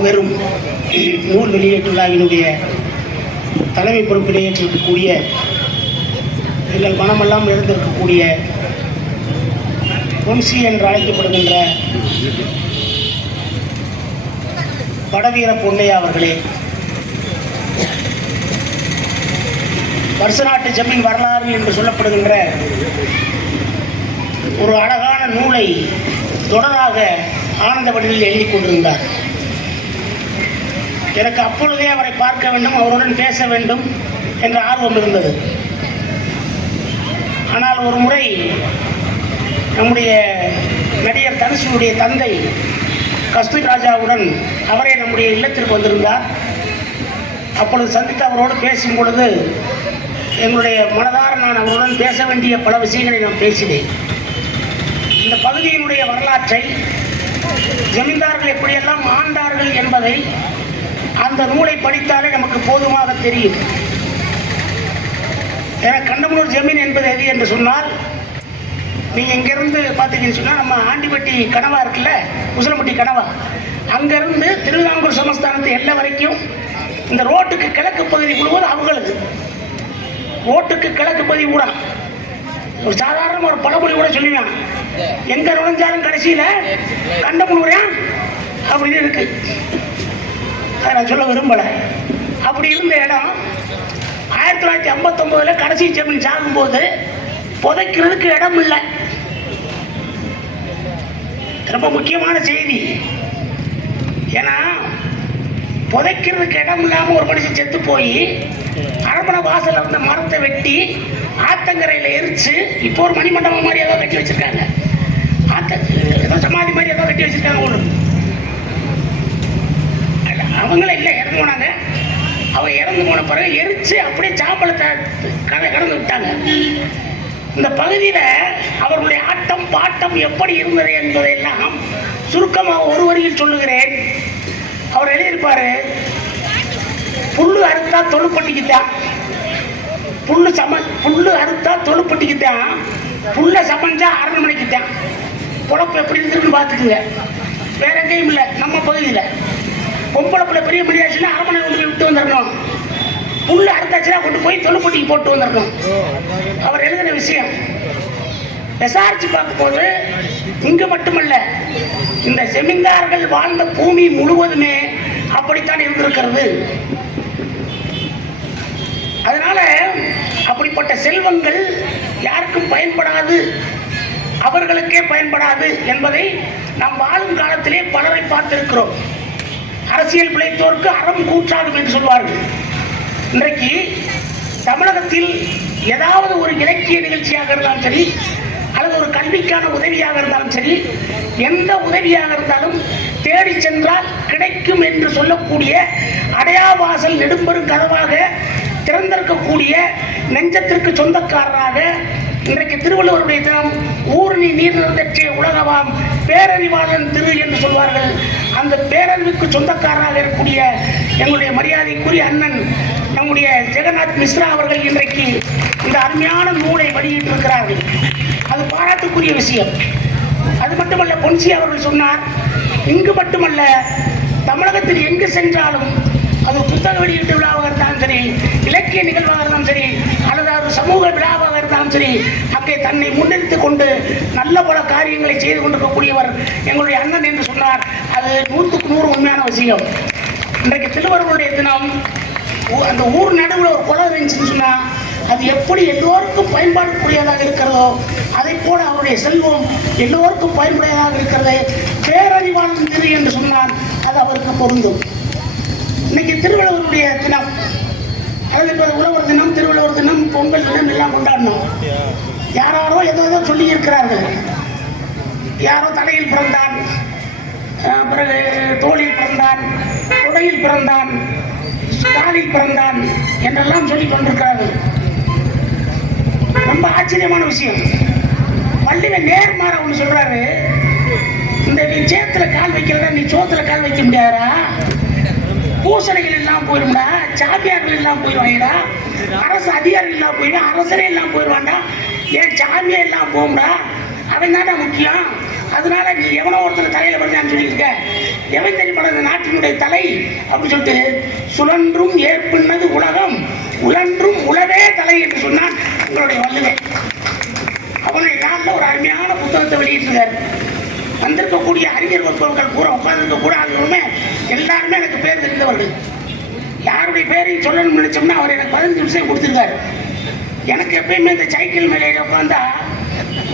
மாபெரும் நூல் வெளியீட்டு விழாவினுடைய தலைமை பொறுப்பிலே ஏற்றிருக்கக்கூடிய எங்கள் மனமெல்லாம் எழுந்திருக்கக்கூடிய பொன்சி என்று அழைக்கப்படுகின்ற படவீர பொன்னையா அவர்களே, வருஷநாட்டு ஜமீன் வரலாறு என்று சொல்லப்படுகின்ற ஒரு அழகான நூலை தொடராக ஆனந்தவடியில் எழுதி கொண்டிருந்தார். எனக்கு அப்பொழுதே அவரை பார்க்க வேண்டும், அவருடன் பேச வேண்டும் என்ற ஆர்வம் இருந்தது. ஆனால் ஒரு முறை நம்முடைய நடிகர் தனுஷினுடைய தந்தை கஸ்தூரி ராஜாவுடன் அவரே நம்முடைய இல்லத்திற்கு வந்திருந்தார். அப்பொழுது சந்தித்து அவரோடு பேசும் பொழுது எங்களுடைய மனதார நான் அவருடன் பேச வேண்டிய பல விஷயங்களை நான் பேசினேன். இந்த பகுதியினுடைய வரலாற்றை, ஜமீன்தார்கள் எப்படியெல்லாம் ஆண்டார்கள் என்பதை அந்த நூலை படித்தாலே நமக்கு போதுமாக தெரியும். எனக்கு கண்டமனூர் ஜமீன் என்பது எது என்று சொன்னால், நீங்கள் இங்கேருந்து பார்த்தீங்கன்னு சொன்னால் நம்ம ஆண்டிப்பட்டி கனவா இருக்குல்ல, உசிலம்பட்டி கனவா, அங்கேருந்து திருவிதாங்கூர் சமஸ்தானத்து எல்லை வரைக்கும் இந்த ரோட்டுக்கு கிழக்கு பகுதி முழுவதும் அவங்களுக்கு, ரோட்டுக்கு கிழக்கு பகுதி கூட ஒரு சாதாரண ஒரு பழமொழி கூட சொல்லுவேன், எங்கே நுழைஞ்சாலும் கடைசியில் கண்டமனூரா அப்படின்னு இருக்கு. அதை நான் சொல்ல விரும்பலை. அப்படி இருந்த இடம் 1959 கடைசி ஜமீன் சாகும்போது புதைக்கிறதுக்கு இடம் இல்லை. ரொம்ப முக்கியமான செய்தி. ஏன்னா புதைக்கிறதுக்கு இடம் இல்லாமல் ஒரு மனுஷன் செத்து போய் அரண்மனை வாசல் இருந்த மரத்தை வெட்டி ஆத்தங்கரையில் எரிச்சு இப்போ ஒரு மணிமண்டபம் மாதிரி ஏதோ கட்டி வச்சிருக்காங்க. ஏதோ சமாதி மாதிரி ஏதோ கட்டி வச்சிருக்காங்க. ஒரு அவங்கள இல்லை, இறந்து போனாங்க. அவங்க இறந்து போன பிறகு எரிச்சு அப்படியே சாம்பலத்தை கடந்து விட்டாங்க. இந்த பகுதியில் அவர்களுடைய ஆட்டம் பாட்டம் எப்படி இருந்தது என்பதையெல்லாம் சுருக்கமாக ஒரு வரியில் சொல்லுகிறேன். அவர் எழுதியிருப்பாரு, புல்லு அறுத்தா தொழுப்பட்டிக்குத்தான், புல்லு அறுத்தா தொழுப்பட்டிக்குத்தான், புல்ல சமைஞ்சா அரண்மனைக்குத்தான். பொழப்பு எப்படி இருக்குன்னு பார்த்துக்குங்க. வேற எங்கேயும் இல்லை. நம்ம பகுதியில் பொம்பளை பிள்ளை பெரிய மணியாச்சுன்னா அரண்மனை கொண்டு போய் விட்டு வந்துடணும், புல்லு அறுத்தாச்சுன்னா கொண்டு போய் தொழுப்பட்டிக்கு போட்டு வந்துடணும். அவர் எழுதின விஷயம் விசாரிச்சு பார்க்கும்போது இங்கு மட்டுமல்ல, இந்த ஜமீன்தார்கள் வாழ்ந்த பூமி முழுவதுமே அப்படித்தான் இருந்திருக்கிறது. அதனால அப்படிப்பட்ட செல்வங்கள் யாருக்கும் பயன்படாது, அவர்களுக்கே பயன்படாது என்பதை நாம் வாழும் காலத்திலே பலரை பார்த்திருக்கிறோம். அரசியல் பிழைத்தோருக்கு அறம் கூற்றாகும் என்று சொல்வார்கள். இன்றைக்கு தமிழகத்தில் ஏதாவது ஒரு இலக்கிய நிகழ்ச்சியாக இருந்தாலும் சரி, அல்லது ஒரு கல்விக்கான உதவியாக இருந்தாலும் சரி, எந்த உதவியாக இருந்தாலும் தேடி சென்றால் கிடைக்கும் என்று சொல்லக்கூடிய அடையாவாசல் நெடும்பெரும் கதவாக திறந்திருக்கக்கூடிய நெஞ்சத்திற்கு சொந்தக்காரராக இன்றைக்கு திருவள்ளுவருடைய தினம் ஊரணி நீர் நிறந்தற்றே உலகவாம் பேரறிவாளன் திரு என்று சொல்வார்கள். அந்த பேரறிவுக்கு சொந்தக்காரராக இருக்கக்கூடிய எங்களுடைய மரியாதைக்குரிய அண்ணன் நம்முடைய ஜெகநாத் மிஸ்ரா அவர்கள் இன்றைக்கு இந்த அருமையான நூலை வெளியிட்டிருக்கிறார்கள். அது பாராட்டுக்குரிய விஷயம். அது மட்டுமல்ல, பொன்சி அவர்கள் சொன்னார், இங்கு மட்டுமல்ல தமிழகத்தில் எங்கு சென்றாலும், அது புத்தக வெளியீட்டு விழாவாக இருந்தாலும் சரி, இலக்கிய நிகழ்வாக இருந்தாலும் சரி, அல்லது ஒரு சமூக விழாவாக இருந்தாலும் சரி, அங்கே தன்னை முன்னெடுத்துக் கொண்டு நல்ல பல காரியங்களை செய்து கொண்டிருக்கக்கூடியவர் எங்களுடைய அண்ணன் என்று சொன்னார். அது 100க்கு 100 உண்மையான விஷயம். இன்றைக்கு திருவள்ளுவருடைய தினம், அந்த ஊர் நடுவில் ஒரு குளம் இருந்துச்சுன்னு சொன்னால் அது எப்படி எல்லோருக்கும் பயன்பாடுக்குரியதாக இருக்கிறதோ அதை போல அவருடைய செல்வம் எல்லோருக்கும் பயன்படுவதாக இருக்கிறது. பேரறிவாளன் திரு என்று சொன்னால் அது அவருக்கு பொருந்தும். இன்னைக்கு திருவள்ளுவருடைய தினம், அதாவது இப்போ உழவர் தினம், திருவள்ளுவர் தினம், பொங்கல் தினம் எல்லாம் கொண்டாடணும். யாரோ ஏதோ சொல்லி இருக்கிறார்கள். யாரோ தலையில் பிறந்தான், பிறகு தோளில் பிறந்தான், உடையில் பிறந்தான், காலில் பிறந்தான் என்றெல்லாம் சொல்லி கொண்டிருக்கிறார்கள். ரொம்ப ஆச்சரியமான விஷயம். வள்ளுவன் நேர்மாற ஒன்று சொல்றாரு, இந்த நீ சேத்துல கால் வைக்கிறதா நீ சோத்துல கால் வைக்க முடியாதா, பூசணைகள் எல்லாம் போயிடும்டா, சாமியார்கள் எல்லாம் போயிடுவாங்கடா, அரசு அதிகாரிகள் எல்லாம் போயிடும், அரசரே எல்லாம் போயிடுவான்டா, ஏன் சாமியா எல்லாம் போகும்டா, அவன் தானே முக்கியம். அதனால நீ எவனோ ஒருத்தர் தலையில படுத்தான்னு சொல்லியிருக்க, எவன் தெரியுமா இந்த நாட்டினுடைய தலை அப்படின்னு சொல்லிட்டு சுழன்றும் ஏற்பின்னது உலகம் உழன்றும் உழவே தலை என்று சொன்னான் உங்களுடைய வள்ளுவர். அவனை நாளில் ஒரு அருமையான புத்தகத்தை வெளியிட்டிருக்காரு. வந்திருக்கக்கூடிய அறிஞர் வகுப்புகள் பூரா உட்கார்ந்துருக்க கூட அதுவுமே எல்லாருமே எனக்கு பேர் தெரிந்தவர்கள். யாருடைய பேரையும் சொல்லணும்னு நினைச்சோம்னா அவர் எனக்கு 15 நிமிஷம் கொடுத்துருக்காரு. எனக்கு எப்பயுமே இந்த சைக்கிள் மேலே உட்காந்தா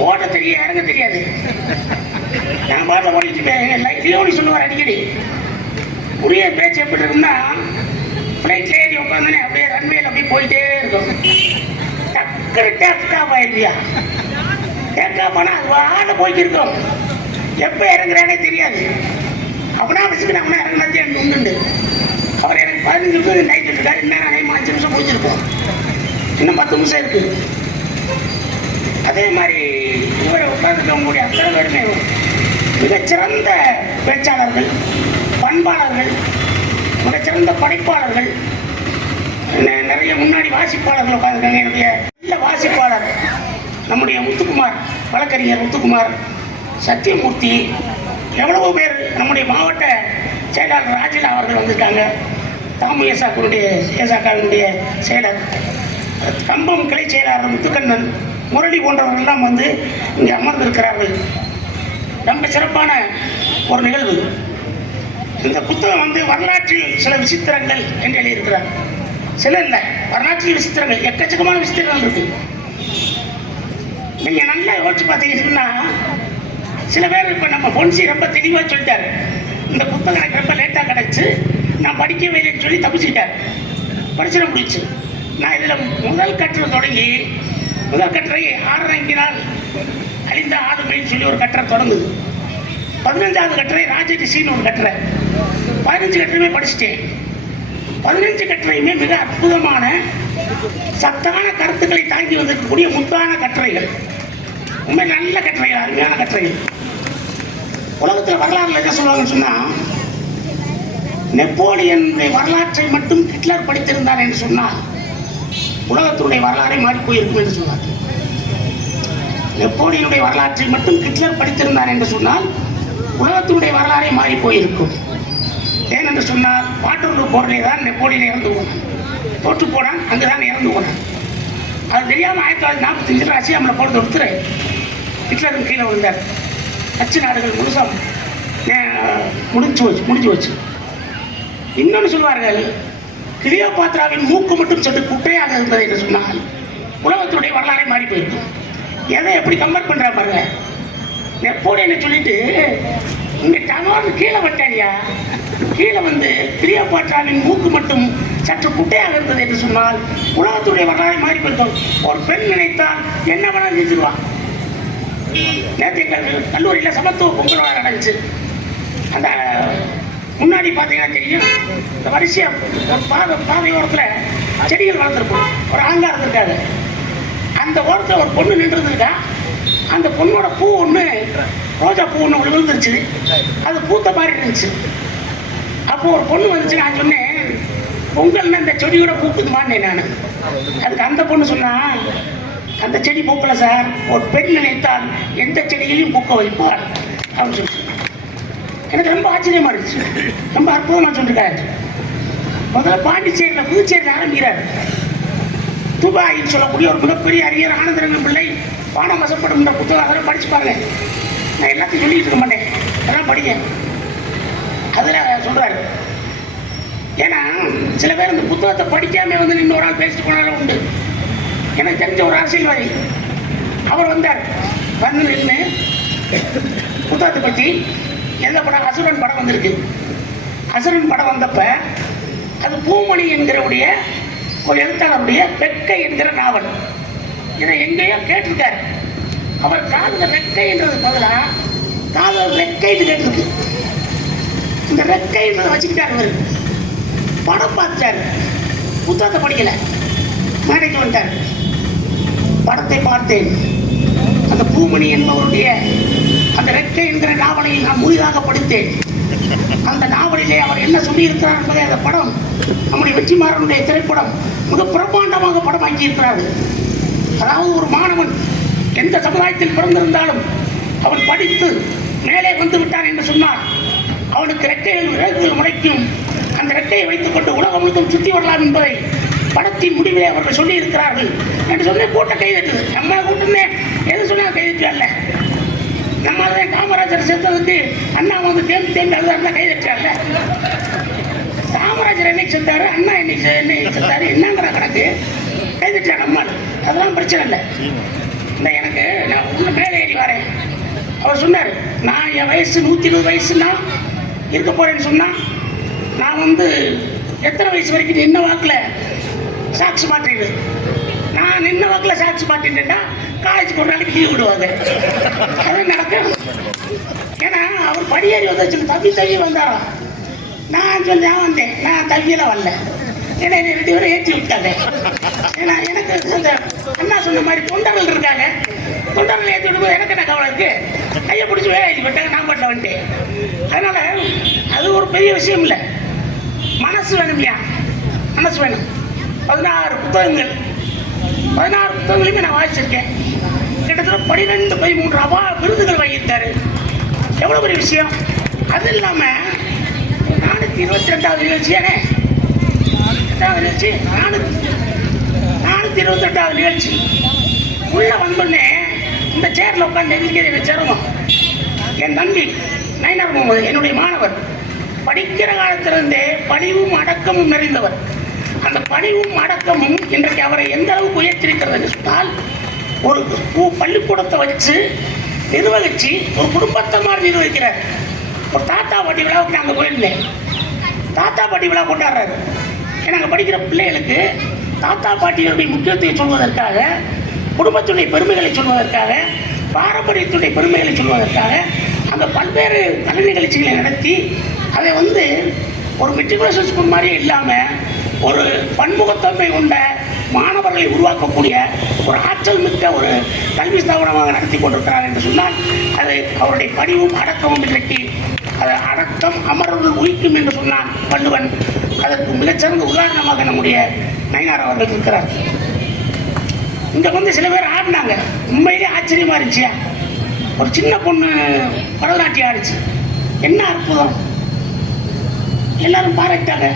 ஓட்ட தெரியாது, இறங்க தெரியாது. நான் பாட்டில் ஓடிட்டு லைஃப்லேயே சொல்லுவார் அடிக்கடி. உரிய பேச்சு எப்படி இருக்குன்னா ஃப்ளைட்டில் ஏறி உட்காந்தோன்னே அப்படியே ரன்வேயில் அப்படியே போயிட்டே இருக்கும். டக்குனு டேப்காப் ஆயிடுவியா, டேப்காப் ஆனால் அது வாட போய்க்கு இருக்கும். எப்போ இறங்குறானே தெரியாது. அவனா வச்சுக்கிட்டு அவனா இறங்கினதே எனக்கு உண்டு. அவர் எனக்கு 15 நிமிஷம் நைட் இருக்காரு. இன்னும் அநேகமாக 5 நிமிஷம் முடிச்சிருக்கோம். இன்னும் 10 நிமிஷம் இருக்கு. அதே மாதிரி இவரை உட்காந்துக்கவங்களுடைய அத்தனை பேருமே மிகச்சிறந்த பேச்சாளர்கள், பண்பாளர்கள், மிகச்சிறந்த படைப்பாளர்கள், நிறைய முன்னாடி வாசிப்பாளர்கள் உட்காந்துருக்காங்க. என்னுடைய நல்ல வாசிப்பாளர் நம்முடைய முத்துக்குமார், வழக்கறிஞர் முத்துக்குமார், சத்தியமூர்த்தி, எவ்வளவோ பேர். நம்முடைய மாவட்ட செயலாளர் ராஜிலா அவர்கள் வந்திருக்காங்க. தாமு ஏசாக்காவினுடைய செயலர், கம்பம் கிளை செயலாளர் முத்துக்கண்ணன், முரளி போன்றவர்கள்லாம் வந்து இங்கே அமர்ந்திருக்கிறார்கள். ரொம்ப சிறப்பான ஒரு நிகழ்வு. இந்த புத்தகம் வந்து வரலாற்றில் சில விசித்திரங்கள் என்று எழுதியிருக்கிறார். சில இல்லை, வரலாற்றில் விசித்திரங்கள் எக்கச்சக்கமான விசித்திரங்கள் இருக்கு. நீங்க நல்லா யோசிச்சு பார்த்தீங்கன்னா சில பேர் இப்போ நம்ம பொன்சி ரொம்ப தெளிவாக சொல்லிட்டாரு. இந்த புத்தகம் எனக்கு ரொம்ப லேட்டாக கிடச்சி நான் படிக்கவே இல்லைன்னு சொல்லி தப்பிச்சுக்கிட்டார். படிச்சிட முடிச்சு. நான் இதில் முதல் கட்டுரை தொடங்கி முதல் கட்டுரை 6 நாள் அழிந்த ஆளுமைன்னு சொல்லி ஒரு கட்டுரை தொடங்குது. 15வது கட்டுரை ராஜரிஷின்னு ஒரு கட்டுரை. 15 கட்டுரையுமே படிச்சுட்டேன். 15 கட்டுரையுமே மிக அற்புதமான சத்தான கருத்துக்களை தாங்கி வந்திருக்கக்கூடிய முத்தான கட்டுரைகள். உண்மை நல்ல கட்டுரைகள், அருமையான கட்டுரைகள். உலகத்தில் வரலாறுல என்ன சொல்லுவாங்கன்னு சொன்னா, நெப்போலியன் வரலாற்றை மட்டும் ஹிட்லர் படித்திருந்தார் என்று சொன்னால் உலகத்தினுடைய வரலாறை மாறி போயிருக்கும் என்று சொன்னார். நெப்போலியனுடைய வரலாற்றை மட்டும் ஹிட்லர் படித்திருந்தார் என்று சொன்னால் உலகத்தினுடைய வரலாறை மாறி போயிருக்கும். ஏனென்று சொன்னால் வாட்டர்லூ போரிலே தான் நெப்போலியன் இறந்து போனான். தோற்று போனான், அங்குதான் இறந்து போனான். அது தெரியாமல் 1945 ரஷ்யாவில் போகிறது ஒருத்தர் ஹிட்லருக்கு கீழே விழுந்தார். அச்சு நாடுகள் முழுசாக முடிஞ்சு வச்சு. இன்னொன்று சொல்வார்கள், கிளியோபாத்ராவின் மூக்கு மட்டும் சற்று குட்டையாக இருந்தது என்று சொன்னால் உலகத்தினுடைய வரலாறை மாறி போயிருக்கும். எதை எப்படி கம்பேர் பண்ணுற பாருங்க. நெப்போலியனை சொல்லிட்டு இங்கே டனோர் கீழே வட்டாரியா, கீழே வந்து கிளியோபாத்ராவின் மூக்கு மட்டும் சற்று குட்டையாக இருந்தது என்று சொன்னால் உலகத்துடைய வரலாறை மாறி போயிருக்கும். ஒரு பெண் நினைத்தால் என்ன வேணாலும் செஞ்சிருவான். நேற்று கல்லூரியில் சமத்துவ பொங்கல் விழா நடந்துச்சு. அந்த முன்னாடி பார்த்தீங்கன்னா தெரியும், இந்த வரிசையாக பாதை ஓரத்தில் செடிகள் வளர்ந்துருக்கும். ஒரு ஆங்கா இருந்திருக்காரு. அந்த ஓரத்தில் ஒரு பொண்ணு நின்றுருந்துருக்கா. அந்த பொண்ணோட பூ ஒன்று, ரோஜா பூ ஒன்று விழுந்துருச்சு. அது பூத்த மாதிரி இருந்துச்சு. அப்போ ஒரு பொண்ணு வந்துச்சு. நான் சொன்னேன், பொங்கல்னு அந்த செடியோட பூக்குதுமான்னு. நான் அதுக்கு அந்த பொண்ணு சொன்னா, அந்த செடி பூக்கல சார், ஒரு பெண் நினைத்தால் எந்த செடியையும் பூக்க வைப்பார் அப்படின்னு சொல்லி. எனக்கு ரொம்ப ஆச்சரியமா இருந்துச்சு. ரொம்ப அற்புதமா சொல்லிருக்காரு. முதல்ல பாண்டிச்சேரியில் புதுச்சேரியில் ஆரம்பிக்கிறார். துபாயில் சொல்லக்கூடிய ஒரு மிகப்பெரிய அறிஞர் ஆனந்தரங்கன் பிள்ளை பாடம் வசப்படும் என்ற புத்தகம், அதெல்லாம் படிச்சு பாருங்க. நான் எல்லாத்தையும் சொல்லிட்டு இருக்க மாட்டேன், அதெல்லாம் படிங்க. அதில் சொல்றாரு. ஏன்னா சில பேர் இந்த புத்தகத்தை படிக்காம வந்து இன்னொரு ஆள் பேசிட்டு போனாலும் உண்டு. எனக்கு தெரிஞ்ச ஒரு அரசியல்வாதி அவர் வந்தார். வந்து நின்று புத்தகத்தை பற்றி எந்த படம், அசுரன் படம் வந்திருக்கு. அசுரன் படம் வந்தப்ப அது பூமணி என்கிறவுடைய ஒரு எழுத்தாளருடைய வெக்கை என்கிற நாவல். இதை எங்கேயோ கேட்டிருக்காரு. அவர் காதுல ரெக்கைன்றது பதிலாக காதல் ரெக்கைன்னு கேட்டிருக்கு. இந்த ரெக்கைன்றதை வச்சுக்கிட்டார். இவர் படம் பார்த்தார், புத்தகத்தை படிக்கல, மேடைக்கு வந்துட்டார். படத்தை பார்த்தேன். அந்த பூமணி என்பவருடைய அந்த ரெக்கை என்கிற நாவலை நான் முழுதாக படித்தேன். அந்த நாவலிலே அவர் என்ன சொல்லியிருக்கிறார் என்பதை அந்த படம், நம்முடைய வெற்றிமாறனுடைய திரைப்படம் மிக பிரம்மாண்டமாக படமாக்கி இருக்கிறார். அதாவது ஒரு மாணவன் எந்த சமுதாயத்தில் பிறந்திருந்தாலும் அவன் படித்து மேலே வந்து விட்டான் என்று சொன்னார் அவனுக்கு இறகுகள் முளைக்கும். அந்த ரெக்கையை வைத்துக் கொண்டு உலகம் முழுவதும் சுற்றி வரலாம் என்பதை படத்தின் முடிவிலே அவர்கள் சொல்லி இருக்கிறார்கள் என்று சொன்ன கூட்ட கைதட்டுது. நம்ம கூட்டமே எது சொன்னா கைதட்டல. நம்ம காமராஜர் செத்ததுக்கு அண்ணா வந்து தேர்ந்து அழுதாருல கைதட்டார்ல. காமராஜர் என்னைக்கு செத்தாரு, அண்ணா என்னைக்கு செத்தாரு, என்னங்கிற கணக்கு கைதட்டா நம்மால். அதெல்லாம் பிரச்சனை இல்லை. இந்த எனக்கு நான் உள்ள மேலே ஏறி வரேன். அவர் சொன்னார், நான் என் வயசு 120 வயசுன்னா இருக்க போறேன்னு சொன்னா, நான் வந்து எத்தனை வயசு வரைக்கும் நின்ன வாக்கில் சாக்ஸ் மாற்றிடு. நான் நின்ன வாக்கில் சாக்ஸ் மாற்றிட்டேன்னா காலேஜுக்கு ஒரு நாளைக்கு லீவ் விடுவாங்க. அது நடக்கும். ஏன்னா அவர் படியேறி வந்து தவி வந்தாரா. நான் வந்தேன், நான் தவியெல்லாம் வரல. ஏன்னா 2 பேரும் ஏற்றி விட்டாங்க. ஏன்னா எனக்கு அந்த அண்ணா சொன்ன மாதிரி தொண்டர்கள் இருக்காங்க. தொண்டர்கள் ஏற்றி விடும்போது எனக்கு என்ன கவலை இருக்கு. கையை பிடிச்சி வேலை ஏற்றி விட்டாங்க, நான் பாட்டில் வந்துட்டேன். அதனால அது ஒரு பெரிய விஷயம் இல்லை. மனசு வேணும் இல்லையா, மனசு வேணும். 16 புத்தகங்களையுமே நான் வாசிச்சிருக்கேன். கிட்டத்தட்ட 12-13 விருதுகள் வாங்கியிருக்காரு. எவ்வளோ பெரிய விஷயம். அது இல்லாமல் 422வது நிகழ்ச்சியானே, 428வது நிகழ்ச்சி உள்ள வந்தோடனே இந்த சேர்ல உட்காந்து எங்களுக்கு சிரமம். என் தம்பி நயினார் முகமது என்னுடைய மாணவர், படிக்கிற காலத்திலிருந்தே பணிவும் அடக்கமும் நிறைந்தவர். அந்த பணிவும் அடக்கமும் இன்றைக்கு அவரை எந்த அளவுக்கு உயர்த்திருக்கிறது என்று சொன்னால், ஒரு பள்ளிக்கூடத்தை வச்சு நிர்வகிச்சு ஒரு குடும்பத்தை மாதிரி நிர்வகிக்கிறார். ஒரு தாத்தா பாட்டி விழாவுக்கு நாங்கள் போயிருந்தேன். தாத்தா பாட்டி விழா கொண்டாடுறாரு. நாங்கள் படிக்கிற பிள்ளைகளுக்கு தாத்தா பாட்டிகளுடைய முக்கியத்துவத்தை சொல்வதற்காக, குடும்பத்துடைய பெருமைகளை சொல்வதற்காக, பாரம்பரியத்துடைய பெருமைகளை சொல்வதற்காக அங்கே பல்வேறு கலை நிகழ்ச்சிகளை நடத்தி அதை வந்து ஒரு மெட்ரிகுலேஷன் ஸ்கூல் மாதிரியே இல்லாமல் ஒரு பன்முகத்தன்மை கொண்ட மாணவர்களை உருவாக்கக்கூடிய ஒரு ஆற்றல் மிக்க ஒரு கல்வி ஸ்தாபனமாக நடத்தி கொண்டிருக்கிறார் என்று சொன்னால், அது அவருடைய பணிவும் அடக்கமும் இன்றைக்கு அது அடக்கம் அமரர்கள் உயிக்கும் என்று சொன்னான் வள்ளுவன். அதற்கு மிகச்சிறந்த உதாரணமாக நம்முடைய நயினார் அவர்கள் இருக்கிறார். இங்கே வந்து சில பேர் ஆடினாங்க, உண்மையிலே ஆச்சரியமாக இருந்துச்சியா. ஒரு சின்ன பொண்ணு பரதநாட்டியம் ஆடிச்சு, என்ன அற்புதம். எல்லாரும் பாராட்டாங்க.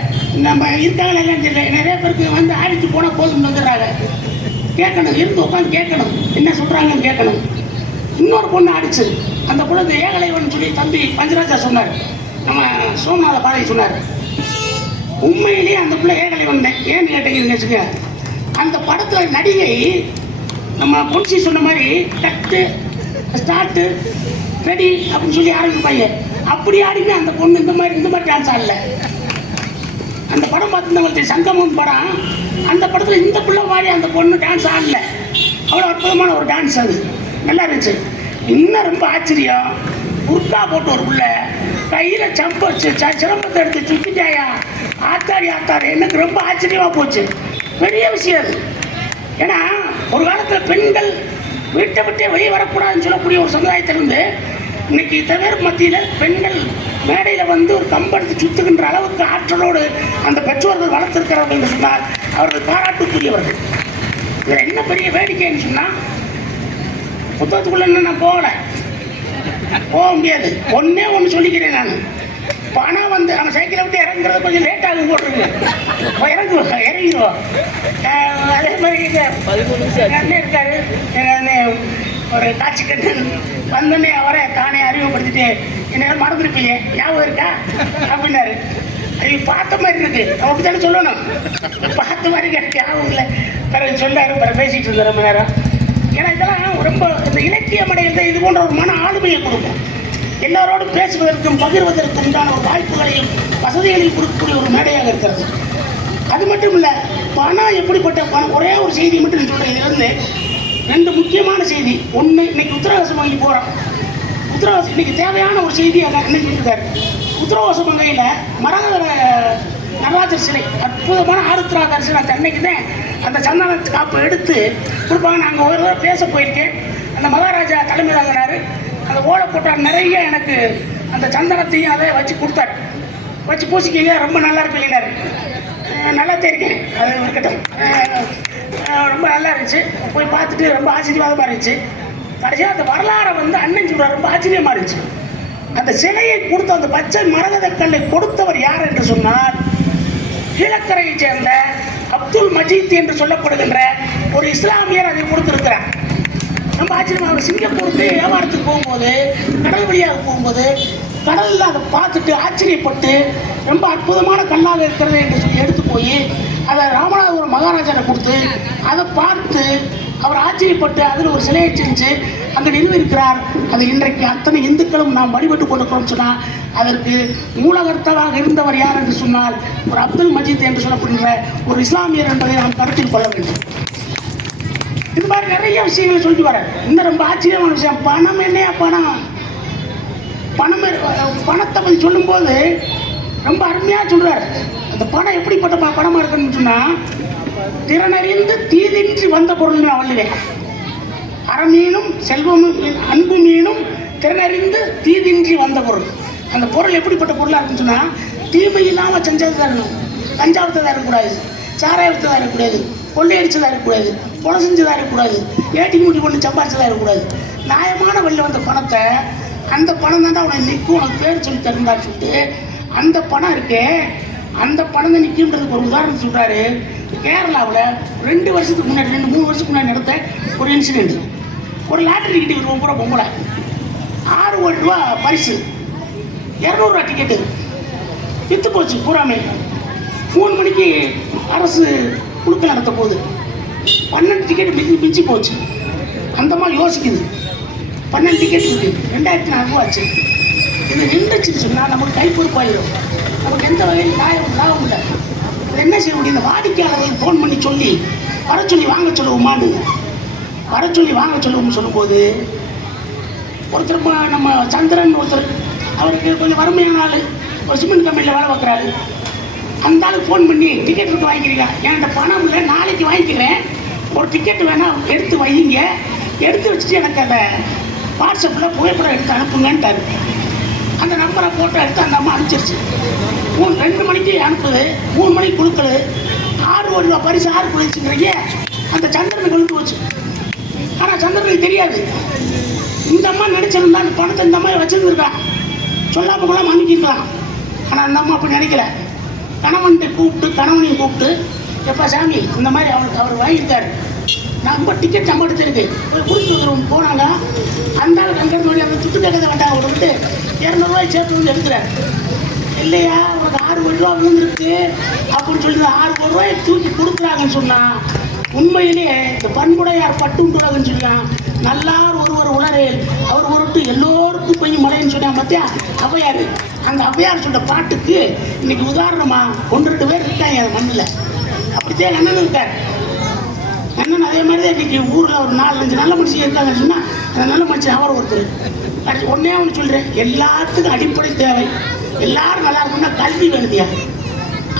நம்ம இருக்காங்களா இல்லைன்னு தெரியல, நிறைய பேருக்கு வந்து ஆடிட்டு போனால் போதும் வந்துடுறாங்க. கேட்கணும், இருந்து உட்காந்து கேட்கணும், என்ன சொல்கிறாங்கன்னு கேட்கணும். இன்னொரு பொண்ணு ஆடிச்சு. அந்த பொண்ணு ஏகலைவன் சொல்லி தம்பி பஞ்சராஜா சொன்னார், நம்ம சோமநாத பாரதி சொன்னார். உண்மையிலேயே அந்த பிள்ளை ஏகலைவன் தான். ஏன்னு கேட்டீங்கன்னு வச்சுக்க, அந்த படத்தில் நடிகை நம்ம பொன்சி சொன்ன மாதிரி கட்டு ஸ்டார்ட்டு ரெடி அப்படின்னு சொல்லி ஆரம்பிப்பாங்க. அப்படி ஆடிமே அந்த பொண்ணு இந்த மாதிரி டான்ஸ் ஆடல. அந்த படம் பார்த்துருந்தவங்களுக்கு சங்கமம் படம், அந்த படத்தில் இந்த பிள்ளை மாதிரி அந்த பொண்ணு டான்ஸ் ஆடல. அவ்வளோ அற்புதமான ஒரு டான்ஸ், அது நல்லா இருந்துச்சு. இன்னும் ரொம்ப ஆச்சரியம், குர்தா போட்டு ஒரு பிள்ளை கையில் சம்பு சிரமத்தை எடுத்து சுத்திட்டாயா ஆத்தாடி எனக்கு ரொம்ப ஆச்சரியமாக போச்சு. பெரிய விஷயம் அது. ஏன்னா ஒரு காலத்தில் பெண்கள் வீட்டை விட்டே வெளியே வரக்கூடாதுன்னு சொல்லக்கூடிய ஒரு சமுதாயத்திலிருந்து இன்னைக்கு தவிர மத்தியில் பெண்கள் மேடையில் வந்து ஒரு கம்பெடுத்து சுத்துகின்ற அளவுக்கு ஆற்றலோடு அந்த பெற்றோர்கள் வளர்த்திருக்கிறார்கள் என்று சொன்னால் அவர்கள் பாராட்டுக்குரியவர்கள். இதில் என்ன பெரிய வேடிக்கைன்னு சொன்னால், புத்தகத்துக்குள்ள என்ன நான் போக முடியாது. ஒன்று சொல்லிக்கிறேன், நான் பணம் வந்து அவன் சைக்கிளை விட்டு இறங்குறது கொஞ்சம் லேட் ஆகும் போட்டுருக்கு. இறங்கிடுவோம். அதே மாதிரி அண்ணன் இருக்காரு, ஒரு காட்சி கட்டு வந்தோடனே அவரை தானே அறிமுகப்படுத்திட்டு என்ன மறந்துருப்பீங்க, ஞாபகம் இருக்கா அப்படின்னாரு. அது பார்த்த மாதிரி இருக்கு, அப்படி தானே சொல்லணும். பார்த்த மாதிரி எனக்கு ஞாபகம் இல்லை. பிறகு சொன்னாரு, பிறகு பேசிட்டு இருந்த ரொம்ப நேரம். ஏன்னா இதெல்லாம் ரொம்ப இந்த இலக்கியம் அடைகிறது இது போன்ற ஒரு மன ஆளுமையை கொடுக்கும். எல்லாரோடும் பேசுவதற்கும் பகிர்வதற்கும் உண்டான ஒரு வாய்ப்புகளையும் வசதிகளையும் கொடுக்கக்கூடிய ஒரு மேடையாக இருக்கிறது. அது மட்டும் இல்லை, பணம் எப்படிப்பட்ட பணம், ஒரே ஒரு செய்தி மட்டும் சொல்கிறேன். இதுலேருந்து 2 முக்கியமான செய்தி. ஒன்று, இன்னைக்கு உத்தரவாசம் வங்கி போகிறோம். உத்தரவாசம் இன்னைக்கு தேவையான ஒரு செய்தி அங்கே அன்னைக்கு இருக்காரு. உத்தரவாசம் வங்கியில் மரகத நடராஜர் சிலை, அற்புதமான ஆருத்ரா தரிசனம் அன்னைக்கு தான் அந்த சந்தன காப்பு எடுத்து கொடுப்பாங்க. நாங்கள் ஒரு தடவை பேச போயிருக்கேன். அந்த மகாராஜா தலைமை தாங்கினார். அந்த ஓலை போட்டால் நிறைய எனக்கு அந்த சந்தனத்தையும் அதை வச்சு கொடுத்தாரு. வச்சு பூசிக்கிங்க, ரொம்ப நல்லா இருப்பீங்கன்னாரு. நல்லா தெரியும், அது இருக்கட்டும். ரொம்ப நல்லா இருந்துச்சு. போய் பார்த்துட்டு ரொம்ப ஆசீர்வாதமாக இருந்துச்சு. கடைசியாக அந்த வரலாறை வந்து அண்ணன் சொல்றாரு, ரொம்ப ஆச்சரியமா இருந்துச்சு. அந்த சிலையை கொடுத்த அந்த பச்சை மரகத கல்லை கொடுத்தவர் யார் என்று சொன்னால், கீழக்கரையை சேர்ந்த அப்துல் மஜீத் என்று சொல்லப்படுகின்ற ஒரு இஸ்லாமியர் அதை கொடுத்திருக்கிறார். ரொம்ப ஆச்சரியமா. அவர் சிங்கப்பூருக்கு வியாபாரத்துக்கு போகும்போது, கடல் வழியாக போகும்போது, கடலில் அதை பார்த்துட்டு ஆச்சரியப்பட்டு ரொம்ப அற்புதமான கல்லாக இருக்கிறது என்று சொல்லி எடுத்து போய் அதை ராமநாதபுரம் மகாராஜாவை கொடுத்து அதை பார்த்து அவர் ஆச்சரியப்பட்டு அதில் ஒரு சிலையை செஞ்சு அங்கே நிறுவியிருக்கிறார். அது இன்றைக்கு அத்தனை இந்துக்களும் நாம் வழிபட்டு கொண்டிருக்கிறோம் சொன்னால் அதற்கு மூலகர்த்தவாக இருந்தவர் யார் என்று சொன்னால் ஒரு அப்துல் மஜீத் என்று சொல்லப்படுகின்ற ஒரு இஸ்லாமியர் என்பதை நாம் கருத்தில் கொள்ள வேண்டும். இது மாதிரி நிறைய விஷயங்களை சொல்லிட்டு வர. இன்னும் ரொம்ப ஆச்சரியமான விஷயம், பணம் என்னையா பணம், பணத்தை பற்றி சொல்லும்போது ரொம்ப அருமையாக சொல்றாரு. அந்த பணம் எப்படிப்பட்ட பணமா இருக்குன்னு சொன்னா, திறனறிந்து தீதின்றி வந்த பொருள் நான் வள்ளுவேன். அறமீனும் செல்வமும் அன்பு மீனும் திறனறிந்து தீதின்றி வந்த பொருள். அந்த பொருள் எப்படிப்பட்ட பொருளாக இருக்குன்னு சொன்னா, தீமை இல்லாமல் செஞ்சது தான் இருக்கணும். கஞ்சாவத்தை இருக்கக்கூடாது, சாராயத்தை இருக்கக்கூடாது, கொள்ளையடிச்சதாக இருக்கக்கூடாது, கொலை செஞ்சதாக இருக்கக்கூடாது, ஏட்டி மூட்டி கொண்டு சம்பாதிச்சதாக இருக்கக்கூடாது. நியாயமான வழியில் வந்த பணத்தை, அந்த பணம் தான் அவனை நிற்கும், உனக்கு பேர் சொல்லி தருந்தான்னு சொல்லிட்டு அந்த பணம் இருக்கே, அந்த பணம் தான் நிற்கின்றதுக்கு ஒரு உதாரணம் சொல்கிறாரு. கேரளாவில் 2 வருஷத்துக்கு முன்னாடி 2-3 வருஷத்துக்கு முன்னாடி நடந்த ஒரு இன்சிடென்ட். ஒரு லாட்டரி டிக்கெட் ரொம்ப பொம்பளை 6 கோடி ரூபா பரிசு, 200 ரூபா டிக்கெட்டு விற்று போச்சு பூராமே. 3 மணிக்கு அரசு குழுக்கள் நடத்த போகுது. 12 டிக்கெட் மிஞ்சி போச்சு. அந்தமாக யோசிக்குது, 12 டிக்கெட் இருக்குது, 2400 ரூபா ஆச்சு. இது நின்றுச்சுன்னு சொன்னால் நமக்கு கை பொறுப்பாயிடும், நமக்கு எந்த வகையில் லாபம் இல்லை. இது என்ன செய்ய முடியும்? இந்த வாடிக்கையாளர்கள் ஃபோன் பண்ணி சொல்லி வர சொல்லி வாங்க சொல்லுவோமான்னு, வர சொல்லி வாங்க சொல்லுவோம்னு சொல்லும்போது ஒருத்தர் நம்ம சந்திரன் ஒருத்தர், அவருக்கு கொஞ்சம் வறுமையான ஆள், ஒரு சிமெண்ட் கம்பெனியில் வேலை பார்க்குறாரு. அந்த ஆளுக்கு ஃபோன் பண்ணி டிக்கெட் எடுத்து வாங்கிக்கிறீங்க, என்கிட்ட பணம் இல்லை, நாளைக்கு வாங்கிக்கிறேன், ஒரு டிக்கெட் வேணால் எடுத்து வைங்க, எடுத்து வச்சுட்டு எனக்கு அந்த வாட்ஸ்அப்பில் புகைப்படம் எடுத்து அனுப்புங்கன்ட்டாரு. அந்த நம்பரை ஃபோட்டோ எடுத்து அந்த அம்மா அனுப்பிச்சிருச்சு. 2 மணிக்கு அனுப்புது, 3 மணிக்கு கொடுக்குது. 6 கோடி ரூபா பரிசு 6 போயிடுச்சுங்கிறீங்க. அந்த சந்திரனுக்கு கொண்டு போச்சு. ஆனால் சந்திரனுக்கு தெரியாது. இந்த அம்மா நினைச்சிருந்தா அந்த பணத்தை இந்த மாதிரி வச்சுருந்துருக்கா, சொல்லாமல் கூட அனுப்பிக்கலாம். ஆனால் அந்த அம்மா அப்படி நினைக்கல. கணவனையும் கூப்பிட்டு எப்பா சாமி இந்த மாதிரி அவர் வாங்கியிருக்காரு, நம்ம டிக்கெட் நம்ம எடுத்துருக்கு போய் கொடுத்து வந்துடுவோம் போனாங்க. அந்த ஆளுக்கு அங்கேருந்து அந்த துட்டு கேட்கறத வேண்டாம், அவர் வந்து 200 ரூபாய் சேர்த்து வந்து எடுக்கிறார். இல்லையா உனக்கு 6 கோடி ரூபா விழுந்துருக்கு அப்படின்னு சொல்லி 6 கோடி ரூபாய் தூக்கி கொடுக்குறாங்கன்னு சொன்னால், உண்மையிலேயே இந்த பண்புடையார் பட்டுன்னு சொல்லலாம். நல்லார் ஒருவர் உணரேல் அவர் ஒருட்டு எல்லோருக்கும் போய் மழைன்னு சொன்னா பார்த்தியா ஔவையார். அந்த ஔவையார் சொல்ற பாட்டுக்கு இன்னைக்கு உதாரணமா 1-2 பேர் இருக்காங்க அந்த மண்ணில். அப்படித்தான் அண்ணன் இருக்கார். அண்ணன் அதே மாதிரி தான் இன்னைக்கு ஊரில் ஒரு 4-5 நல்ல மனுஷன் இருக்காங்கன்னு சொன்னால் அந்த நல்ல மனுஷன் அவர் ஒருத்தர். ஒன்னே ஒன்று சொல்கிறேன், எல்லாத்துக்கும் அடிப்படை தேவை, எல்லாரும் நல்லா இருக்குன்னா கல்வி வேணுதியா.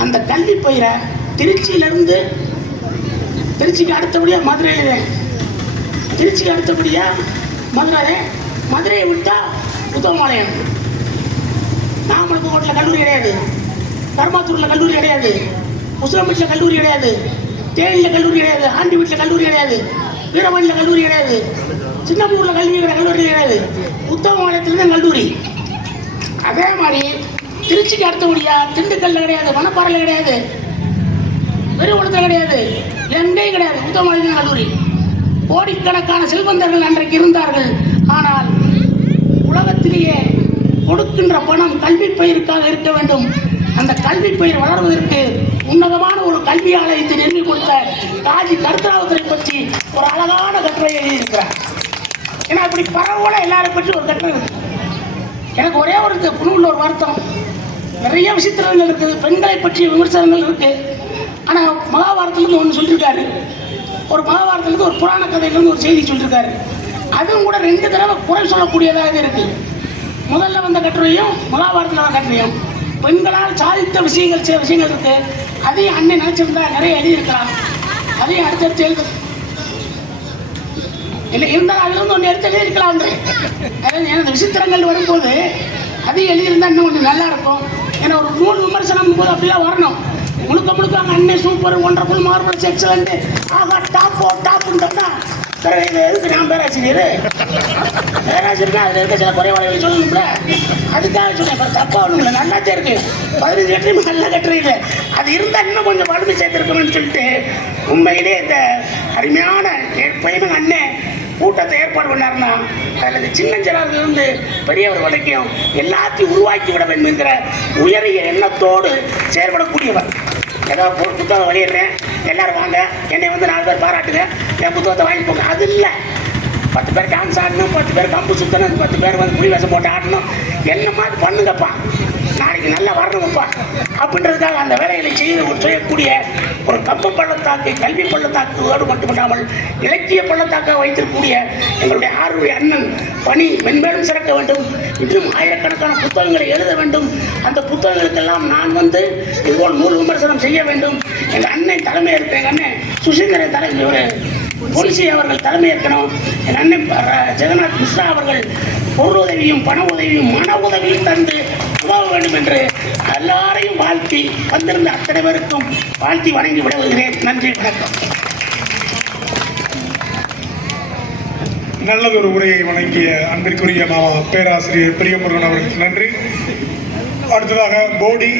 அந்த கல்வி பயிரை திருச்சியிலேருந்து, திருச்சிக்கு அடுத்தபடியாக மதுரையில், திருச்சிக்கு அடுத்தபடியாக மதுரையை விட்டால் உத்தமபாளையம். நாமக்கல் கல்லூரி கிடையாது, கருமாத்தூரில் கல்லூரி கிடையாது, உசிலம்பட்டியில் கல்லூரி கிடையாது, தேனியில் கல்லூரி கிடையாது, ஆண்டி வீட்டில் கல்லூரி கிடையாது, வீரவாணியில் கல்லூரி கிடையாது, சின்னப்பூரில் கல்லூரி கிடையாது, உத்தமபாளையத்தில் தான் கல்லூரி. அதே மாதிரி திருச்சிக்கு அடுத்தபடியாக திண்டுக்கல்ல கிடையாது, மணப்பாறையில் கிடையாது, பெருங்குளத்தில் கிடையாது, எங்கேயும் கிடையாது, உத்தமபாளையத்தில் கல்லூரி. கோடிக்கணக்கான செல்வந்தர்கள் அன்றைக்கு இருந்தார்கள். ஆனால் உலகத்திலேயே கொடுக்கின்ற பணம் கல்வி பயிருக்காக இருக்க வேண்டும். அந்த கல்வி பயிர் வளர்வதற்கு உன்னதமான ஒரு கல்வி ஆலயத்தை நிறுவி கொடுத்த காஜி கருத்தராவத்தை பற்றி ஒரு அழகான கட்டுரை எழுதியிருக்கிறார். ஏன்னா இப்படி பரவல எல்லாரை பற்றி ஒரு கட்டுரை இருக்கு. எனக்கு ஒரே ஒரு புனூரில் ஒரு வருத்தம், நிறைய விசித்திரங்கள் இருக்குது, பெண்களை பற்றிய விமர்சனங்கள் இருக்குது. ஆனால் மகாபாரதத்துலேருந்து ஒன்று சொல்லியிருக்காரு, ஒரு மகாபாரதத்துலேருந்து ஒரு புராண கதையிலேருந்து ஒரு செய்தி சொல்லியிருக்காரு. அதுவும் கூட 2 தடவை குறை சொல்லக்கூடியதாக இருக்குது. முதல்ல வந்த கட்டுரையும் மகாபாரதத்தில் வந்த கட்டுரையும் பெண்களால் சாதித்த விஷயங்கள் சில விஷயங்கள் இருக்குது. அதையும் அண்ணன் நினச்சிருந்தா நிறைய எழுதியிருக்கலாம். அதையும் அடுத்தடுத்து இல்லை இருந்தாலும் அதுலேருந்து ஒன்று எடுத்து எழுதியிருக்கலாம். அதாவது எனது விசித்திரங்கள் வரும்போது அதையும் எழுதியிருந்தால் இன்னும் கொஞ்சம் நல்லா இருக்கும். ஏன்னா ஒரு நூல் விமர்சனம் போது அப்படிலாம் வரணும். முழுக்க அங்கே அண்ணன் சூப்பர், ஒன்றரை மார்பல்ஸ் எக்ஸலண்ட், ஆகா டாப்புன்னு பிறகு இது எதுக்கு நான் பேராசிரியர் பேராசிரியர்னா அதில் இருக்க சில குறைபாடுகளை சொல்லணும்ல, அதுக்காக சொன்னேன். இப்போ தப்பாக ஒன்றும் இல்லை, நல்லாச்சே இருக்கு. 15 கட்டுரையும் நல்லா கட்டுறீங்க, அது இருந்தால் இன்னும் கொஞ்சம் வலிமை சேர்த்துருக்கணும்னு சொல்லிட்டு உண்மையிலே இந்த அருமையான பையன் அண்ணன் கூட்டத்தை ஏற்பாடு பண்ணாருன்னா அதில் இந்த சின்னஞ்சிறார்கள் இருந்து பெரியவர் வரைக்கும் எல்லாத்தையும் உருவாக்கி விட வேண்டும் என்கிற உயரிய எண்ணத்தோடு செயல்படக்கூடியவர். ஏதோ புத்தகம் வெளியிடுறேன், எல்லாரும் வாங்க, என்னை வந்து 4 பேர் பாராட்டுங்க, என் புத்தகத்தை வாங்கி போங்க, அது இல்லை. 10 பேர் டான்ஸ் ஆடணும், 10 பேர் கம்பு சுற்றணும், 10 பேர் வந்து புலி வேஷம் போட்டு ஆடணும், என்ன மாதிரி பண்ணுங்கப்பா, நாளைக்கு நல்லா வரணுங்கப்பா அப்படின்றதுக்காக அந்த வேலைகளை செய்யக்கூடிய ஒரு கம்பு பள்ளத்தாக்கை கல்வி பள்ளத்தாக்கோடு மட்டுமில்லாமல் இலக்கிய பள்ளத்தாக்காக வைத்திருக்கக்கூடிய எங்களுடைய ஆறுடைய அண்ணன் பணி மென்மேலும் சிறக்க வேண்டும். இன்னும் ஆயிரக்கணக்கான புத்தகங்களை எழுத வேண்டும். அந்த புத்தகங்களுக்கெல்லாம் நான் வந்து இதுபோல் நூல் விமர்சனம் செய்ய வேண்டும். எங்கள் அண்ணன் தலைமை இருக்க எங்கள் அண்ணன் சுசீந்திரன் தலைமை போலிசி அவர்கள் தலைமை இருக்கணும். என் அண்ணன் ஜெகநாத் மிஸ்ரா அவர்கள் பொருள் உதவியும் பண உதவியும் மன உதவியும் தந்து உதவ வேண்டும் என்று எல்லாரையும் வாழ்த்தி வந்திருந்த அத்தனை பேருக்கும் வாழ்த்தி வணங்கி விடுகிறேன். நன்றி, வணக்கம். நல்லதொரு உரையை வழங்கிய அன்பிற்குரிய மாமா பேராசிரியர் பிரியமுருகன் அவர்களுக்கு நன்றி. அடுத்ததாக போடி